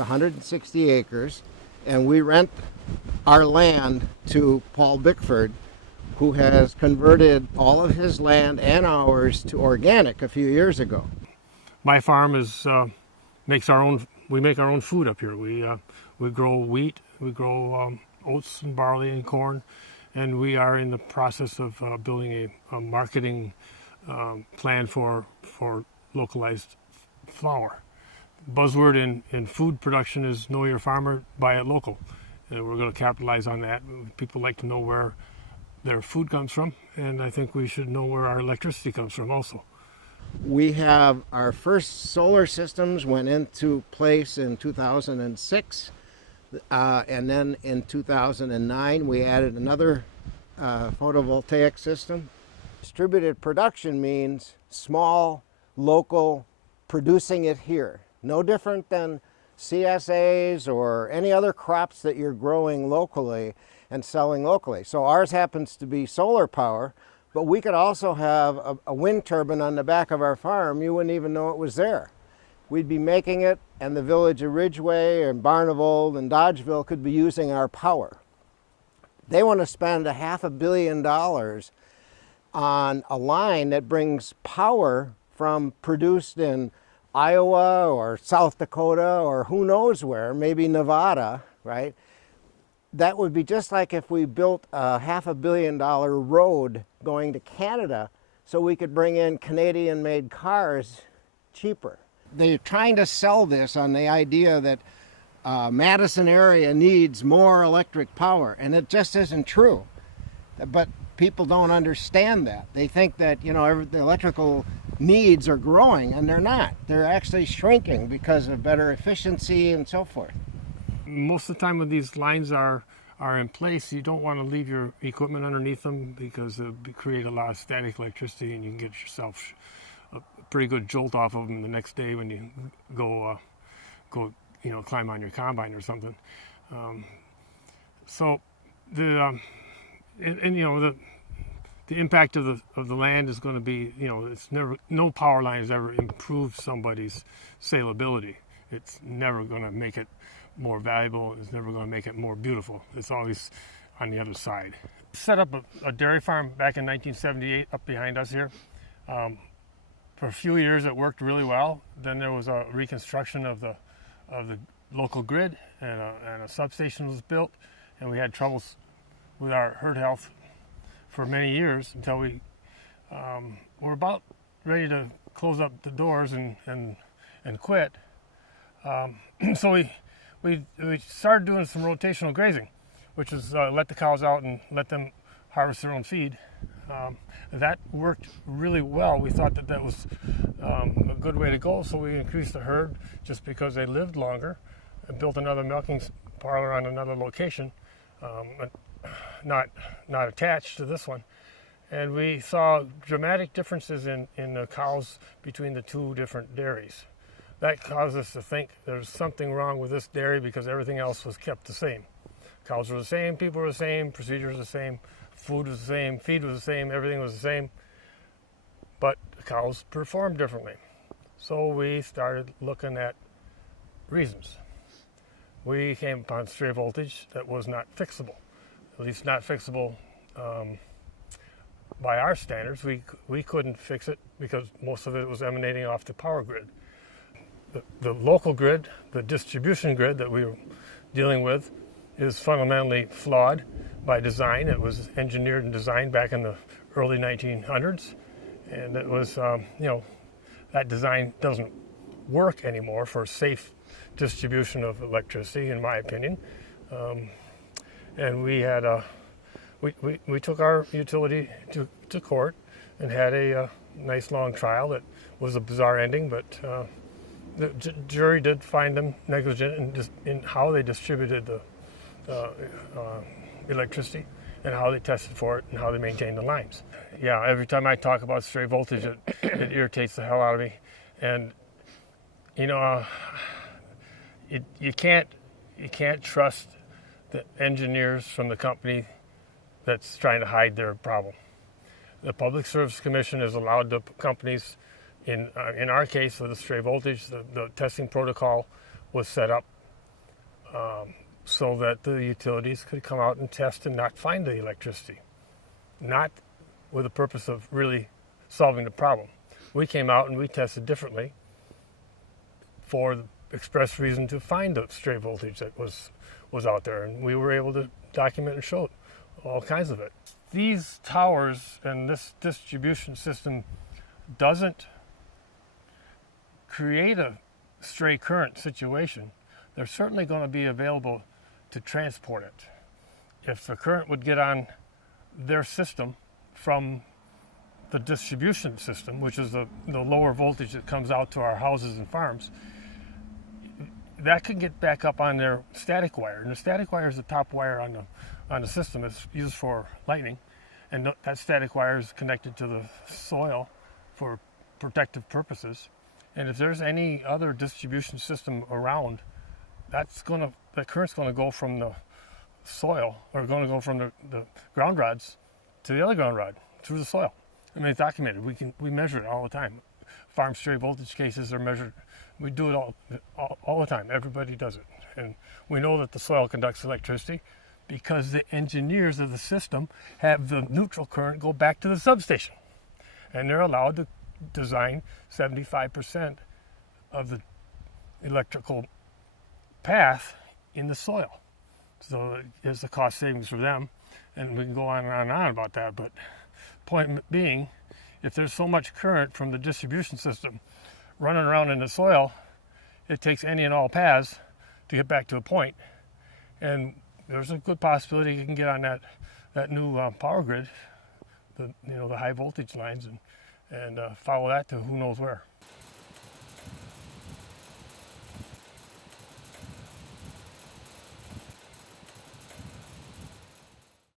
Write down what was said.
160 acres, and we rent our land to Paul Bickford, who has converted all of his land and ours to organic a few years ago. My farm is makes our own. We make our own food up here. We grow wheat, we grow oats and barley and corn, and we are in the process of building a marketing plan for localized flour. Buzzword in food production is know your farmer, buy it local. And we're going to capitalize on that. People like to know where their food comes from, and I think we should know where our electricity comes from also. We have our first solar systems went into place in 2006, and then in 2009 we added another photovoltaic system. Distributed production means small, local, producing it here. No different than CSAs or any other crops that you're growing locally and selling locally. So ours happens to be solar power, but we could also have a wind turbine on the back of our farm. You wouldn't even know it was there. We'd be making it, and the village of Ridgeway and Barnavold and Dodgeville could be using our power. They want to spend $500 million on a line that brings power from produced in Iowa or South Dakota or who knows where, maybe Nevada, right? That would be just like if we built a $500 million road going to Canada so we could bring in Canadian-made cars cheaper. They're trying to sell this on the idea that Madison area needs more electric power, and it just isn't true. But people don't understand that. They think that, you know, the electrical needs are growing, and they're not. They're actually shrinking because of better efficiency and so forth. Most of the time when these lines are in place, you don't want to leave your equipment underneath them because it'll create a lot of static electricity, and you can get yourself a pretty good jolt off of them the next day when you go climb on your combine or something. So the impact of the land is going to be, no power line has ever improved somebody's saleability. It's never going to make it more valuable. It's never going to make it more beautiful. It's always on the other side. Set up a dairy farm back in 1978 up behind us here. For a few years it worked really well. Then there was a reconstruction of the local grid, and a substation was built, and we had troubles with our herd health for many years until we were about ready to close up the doors and quit. So we started doing some rotational grazing, which is let the cows out and let them harvest their own feed. That worked really well. We thought that was a good way to go, so we increased the herd just because they lived longer, and built another milking parlor on another location, not attached to this one. And we saw dramatic differences in the cows between the two different dairies. That caused us to think there's something wrong with this dairy because everything else was kept the same. Cows were the same, people were the same, procedures were the same, food was the same, feed was the same, everything was the same, but the cows performed differently. So we started looking at reasons. We came upon stray voltage that was not fixable, at least not fixable by our standards. We couldn't fix it because most of it was emanating off the power grid. The local grid, the distribution grid that we were dealing with, is fundamentally flawed by design. It was engineered and designed back in the early 1900s, and it was, that design doesn't work anymore for safe distribution of electricity, in my opinion. And we had we took our utility to court and had a nice long trial that was a bizarre ending, but the jury did find them negligent in how they distributed the electricity and how they tested for it and how they maintained the lines. Yeah, every time I talk about stray voltage, it irritates the hell out of me. And you can't trust the engineers from the company that's trying to hide their problem. The Public Service Commission has allowed the companies, in our case with the stray voltage, the testing protocol was set up so that the utilities could come out and test and not find the electricity, not with the purpose of really solving the problem. We came out and we tested differently for the express reason to find the stray voltage that was out there, and we were able to document and show all kinds of it. These towers and this distribution system doesn't create a stray current situation. They're certainly going to be available to transport it. If the current would get on their system from the distribution system, which is the lower voltage that comes out to our houses and farms, that could get back up on their static wire. And the static wire is the top wire on the system. It's used for lighting. And that static wire is connected to the soil for protective purposes. And if there's any other distribution system around, the current's going to go from the soil, or going to go from the ground rods to the other ground rod through the soil. I mean, it's documented. We measure it all the time. Farm stray voltage cases are measured. We do it all the time. Everybody does it. And we know that the soil conducts electricity because the engineers of the system have the neutral current go back to the substation. And they're allowed to design 75% of the electrical path in the soil. So it's a cost savings for them, and we can go on and on and on about that, but point being, if there's so much current from the distribution system running around in the soil, it takes any and all paths to get back to a point, and there's a good possibility you can get on that new power grid, the high voltage lines, and follow that to who knows where.